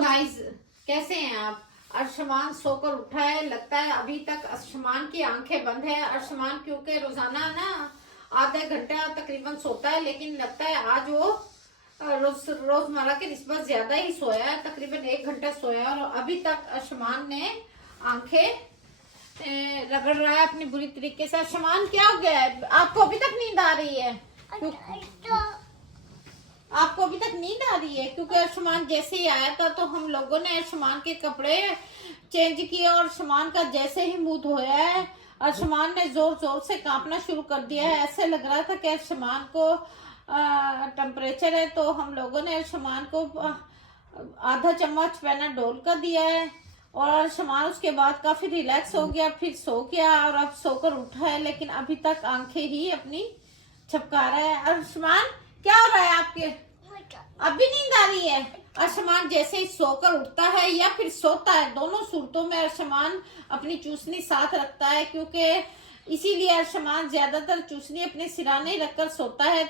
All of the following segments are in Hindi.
गाइस, कैसे हैं आप? अर्शमान सोकर उठा है। लगता है अभी तक अर्शमान की आंखें बंद है। अर्शमान क्योंकि रोजाना ना आधे घंटा तकरीबन सोता है, लेकिन लगता है आज वो रोजमर्रा के निस्बत ज्यादा ही सोया है। तकरीबन 1 घंटा सोया और अभी तक अर्शमान ने आंखें रगड़ रहा है अपनी बुरी तरीके से। अर्शमान, क्या हो गया है? आपको अभी तक नींद आ रही है? आपको अभी तक नींद आ रही है? क्योंकि अर्शमान जैसे ही आया था तो हम लोगों ने अर्शमान के कपड़े चेंज किए और अर्शमान का जैसे ही मुंह धोया है, अर्शमान ने जोर जोर से कांपना शुरू कर दिया है। ऐसे लग रहा था कि अर्शमान को टेम्परेचर है। तो हम लोगों ने अर्शमान को आधा चम्मच पेनाडोल का दिया है और अर्शमान उसके बाद काफी रिलैक्स हो गया, फिर सो गया और अब सोकर उठा है, लेकिन अभी तक आंखें ही अपनी छपका रहा है। अर्शमान, क्या हो रहा है आपके? अभी नींद आ रही है? अर्शमान जैसे ही सोकर उठता है या फिर सोता है, दोनों सूरतों में अर्शमान अपनी चूसनी साथ रखता है, क्योंकि इसीलिए अर्शमान ज्यादातर चूसनी अपने सिराने रखकर सोता है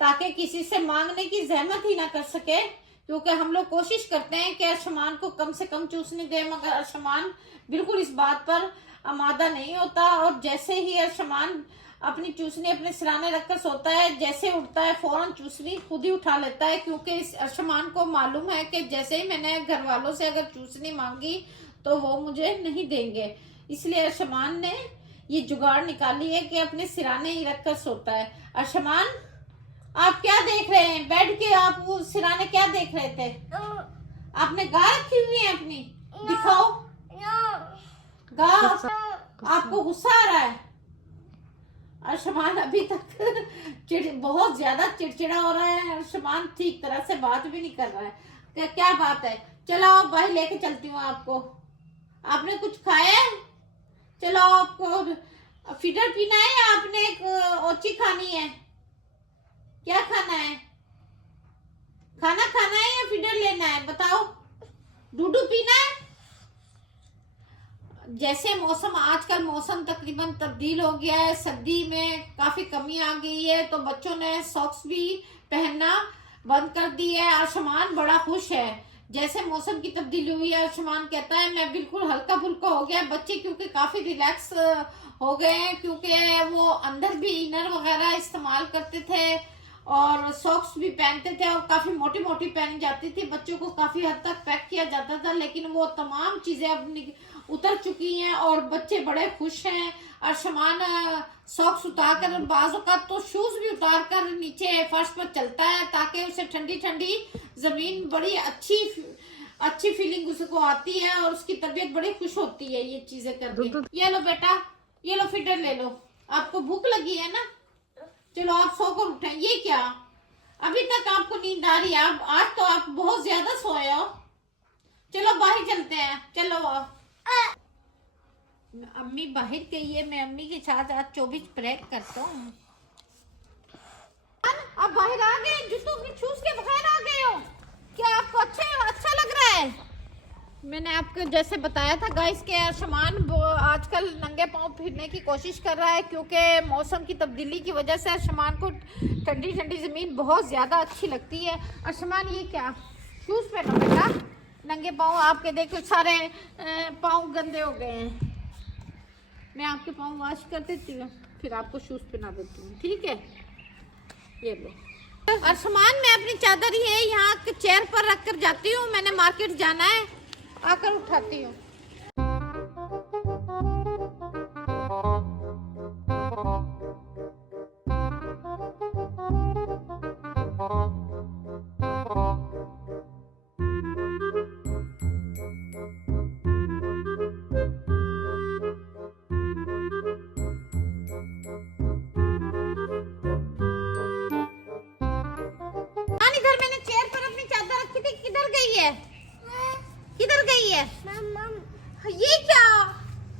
ताकि किसी से मांगने की जहमत ही ना कर सके। क्योंकि हम लोग कोशिश करते हैं कि अर्शमान को कम से कम चूसनी दे, मगर अर्शमान बिल्कुल इस बात पर आमादा नहीं होता और जैसे ही अर्शमान अपनी चूसनी अपने सिराने रखकर सोता है, जैसे उठता है फौरन चूसनी खुद ही उठा लेता है, क्योंकि इस अर्शमान को मालूम है कि जैसे ही मैंने घर वालों से अगर चूसनी मांगी तो वो मुझे नहीं देंगे। इसलिए अर्शमान ने ये जुगाड़ निकाली है कि अपने सिराने ही रखकर सोता है। अर्शमान, आप क्या देख रहे हैं? बैठ के आप वो सिराने क्या देख रहे थे? आपने गाय रखी हुई है अपनी? दिखाओ गाय। आपको गुस्सा आ रहा है? अर्शमान अभी तक बहुत ज्यादा चिड़चिड़ा हो रहा है। अर्शमान ठीक तरह से बात भी नहीं कर रहा है। क्या बात है? चलो आप बाहर लेके चलती हूँ आपको। आपने कुछ खाया है? चलो, आपको फीडर पीना है या आपने एक ओची खानी है? क्या खाना है? खाना खाना है या फीडर लेना है? बताओ। दूध पीना है? जैसे मौसम, आजकल मौसम तकरीबन तब्दील हो गया है, सर्दी में काफी कमी आ गई है, तो बच्चों ने सॉक्स भी पहनना बंद कर दी है। अर्शमान बड़ा खुश है जैसे मौसम की तब्दीली हुई है। अर्शमान कहता है मैं बिल्कुल हल्का फुल्का हो गया। बच्चे क्योंकि काफी रिलैक्स हो गए हैं, क्योंकि वो अंदर भी इनर वगैरह इस्तेमाल करते थे और सॉक्स भी पहनते थे और काफी मोटी मोटी पहनी जाती थी। बच्चों को काफी हद तक पैक किया जाता था, लेकिन वो तमाम चीजें अब उतर चुकी हैं और बच्चे बड़े खुश हैं। अर्शमान सॉक्स उतार कर, बाजू का तो शूज भी उतार कर नीचे फर्श पर चलता है ताकि उसे ठंडी ठंडी जमीन बड़ी अच्छी फीलिंग उसको आती है और उसकी तबीयत बड़ी खुश होती है ये चीजें करके। ये लो बेटा, ये लो फीडर ले लो। आपको भूख लगी है ना? चलो आप सोकर उठे। ये क्या, अभी तक आपको नींद आ रही है? आज तो आप बहुत ज्यादा सोए हो। चलो बाहर चलते हैं। चलो अम्मी बाहर गई है, मैं अम्मी के साथ आज 24 प्रैक करता हूँ। आप बाहर आ गए, जूतों की शूज के बगैर आ गए हो? क्या आपको अच्छा लग रहा है? मैंने आपको जैसे बताया था गाइस के अर्शमान आजकल नंगे पांव फिरने की कोशिश कर रहा है, क्योंकि मौसम की तब्दीली की वजह से अर्शमान को ठंडी ठंडी जमीन बहुत ज्यादा अच्छी लगती है। अर्शमान, ये क्या शूज पहनो बेटा? नंगे पांव आपके देखो सारे पांव गंदे हो गए हैं। मैं आपके पांव वॉश कर देती हूँ, फिर आपको शूज पहना देती हूँ, ठीक है? ये लो। अर्शमान, मैं अपनी चादर ये यहाँ चेयर पर रख कर जाती हूँ, मैंने मार्केट जाना है, आकर उठाती हूँ। इधर मैंने चेयर पर अपनी चादर रखी थी, किधर गई है? किधर गई है? ये क्या,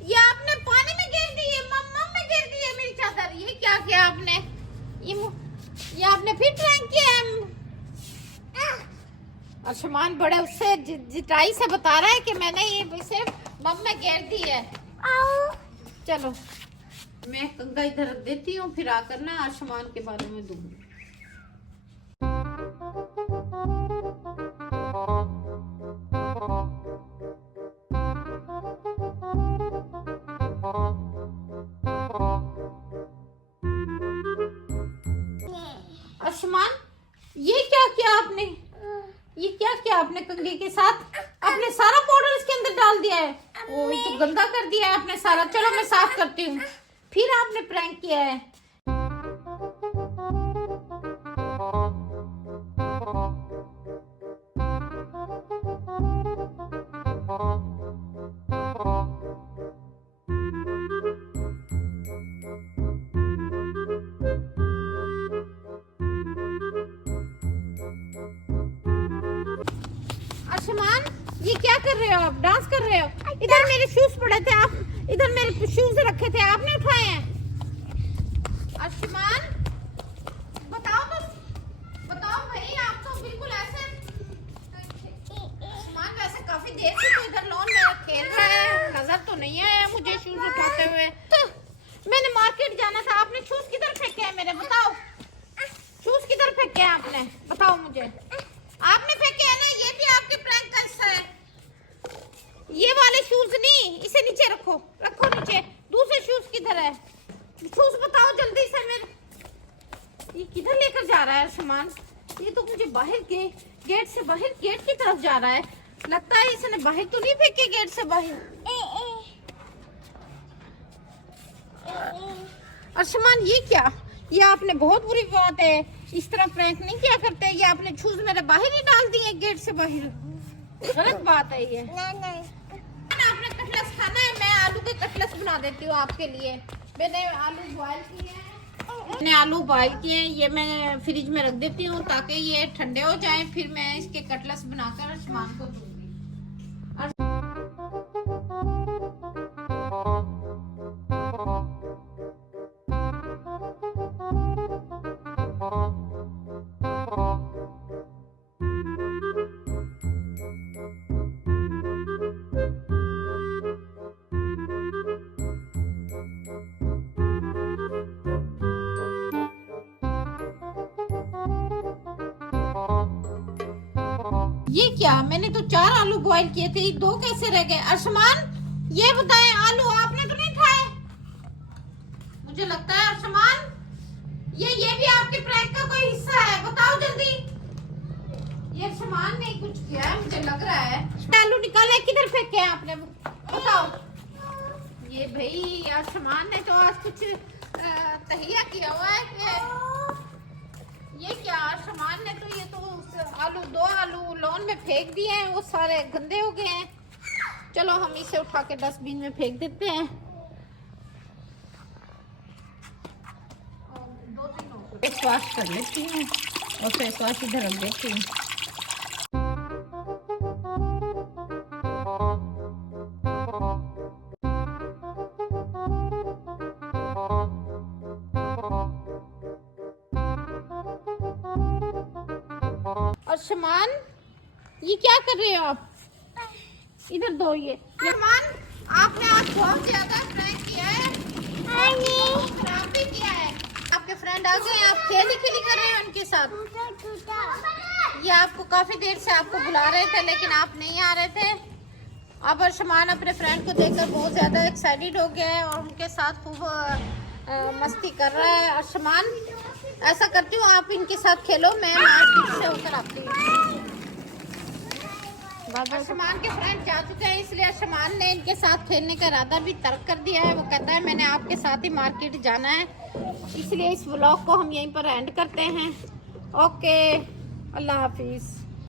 ये आपने पानी में गिर दी है? मम्मा में गिर दी है मेरी चादर। ये क्या किया आपने? ये आपने फिर ट्रैंक किया है? अर्शमान बड़े उससे जिटाई से बता रहा है कि मैंने ये इसे मम में गिर दी है। चलो मैं कंगा इधर रख देती हूँ, फिर आकर ना अर्शमान के बारे में दूंगी। कंघी के साथ आपने सारा पाउडर इसके अंदर डाल दिया है। ओ ये तो गंदा कर दिया है आपने सारा। चलो मैं साफ करती हूँ। फिर आपने प्रैंक किया है। आसमान ये क्या कर रहे हो आप? डांस कर रहे हो? इधर मेरे शूज पड़े थे, आप इधर मेरे शूज रखे थे, आपने उठाए हैं। आसमान बताओ भाई, आप तो बिल्कुल ऐसे। आसमान वैसे काफी देर से तो इधर लॉन में खेल रहा है, नजर तो नहीं आया मुझे शूज उठाते हुए। मैंने मार्केट जाना था, आपने शूज किधर फेंके हैं मेरे? बताओ शूज किधर फेंके हैं आपने? बताओ मुझे। आपने फेंके हैं ना? ये भी आपके प्रैंक का हिस्सा है। ये वाले शूज नहीं, इसे नीचे रखो नीचे। दूसरे शूज किधर है? शूज बताओ जल्दी से मेरे। ये किधर लेकर जा रहा है सामान? ये तो मुझे बाहर के गेट से बाहर गेट की तरफ जा रहा है। लगता है इसने बाहर तो नहीं फेंके गेट से बाहर। अर्शमान ये क्या? ये आपने बहुत बुरी बात है, इस तरह प्रैंक नहीं किया करते। ये आपने शूज मेरे बाहर ही डाल दिए गेट से बाहर, गलत बात है ये। आपने कटलेस खाना है? मैं आलू के कटलेस बना देती हूँ आपके लिए। मैंने आलू बॉयल किए हैं, ये मैं फ्रिज में रख देती हूँ ताकि ये ठंडे हो जाएं। फिर मैं इसके कटलेस बनाकर सामान को दूंगी। ये क्या? मैंने तो 4 आलू बॉईल किए थे, 2 कैसे रह गए? अर्शमान ये बताएं, आलू आपने तो नहीं खाए? मुझे लगता है अर्शमान ये भी आपके प्रैंक का कोई हिस्सा है। बताओ जल्दी। ये अर्शमान ने कुछ किया है मुझे लग रहा है। आलू निकाले, किधर फेंके हैं आपने? बताओ। ये भाई अर्शमान ने तो आज कुछ तहिया किया हुआ है कि ये क्या? सामान ने तो ये तो आलू 2 आलू लॉन में फेंक दिए हैं, वो सारे गंदे हो गए हैं। चलो हम इसे उठा के डस्टबिन में फेंक देते हैं। 2-3 फेस वॉश कर लेती हूँ और फेस वॉश इधर रख देती हूँ। और सामान ये क्या कर रहे हो आप? इधर दो। ये सामान आपने आज बहुत ज्यादा प्रैंक किया है, खराब भी किया है। आपके फ्रेंड आ गए, आप खेली कर रहे हैं उनके साथ। ये आपको काफी देर से आपको बुला रहे थे लेकिन आप नहीं आ रहे थे। अब अर्शमान अपने फ्रेंड को देखकर बहुत ज्यादा एक्साइटेड हो गया है और उनके साथ खूब मस्ती कर रहा है। अर्शमान ऐसा करती हूँ, आप इनके साथ खेलो, मैं मार्केट से होकर आती हूँ। अर्शमान के फ्रेंड जा चुके हैं, इसलिए अर्शमान ने इनके साथ खेलने का इरादा भी तर्क कर दिया है। वो कहता है मैंने आपके साथ ही मार्केट जाना है। इसलिए इस व्लॉग को हम यहीं पर एंड करते हैं। ओके, अल्लाह हाफिज़।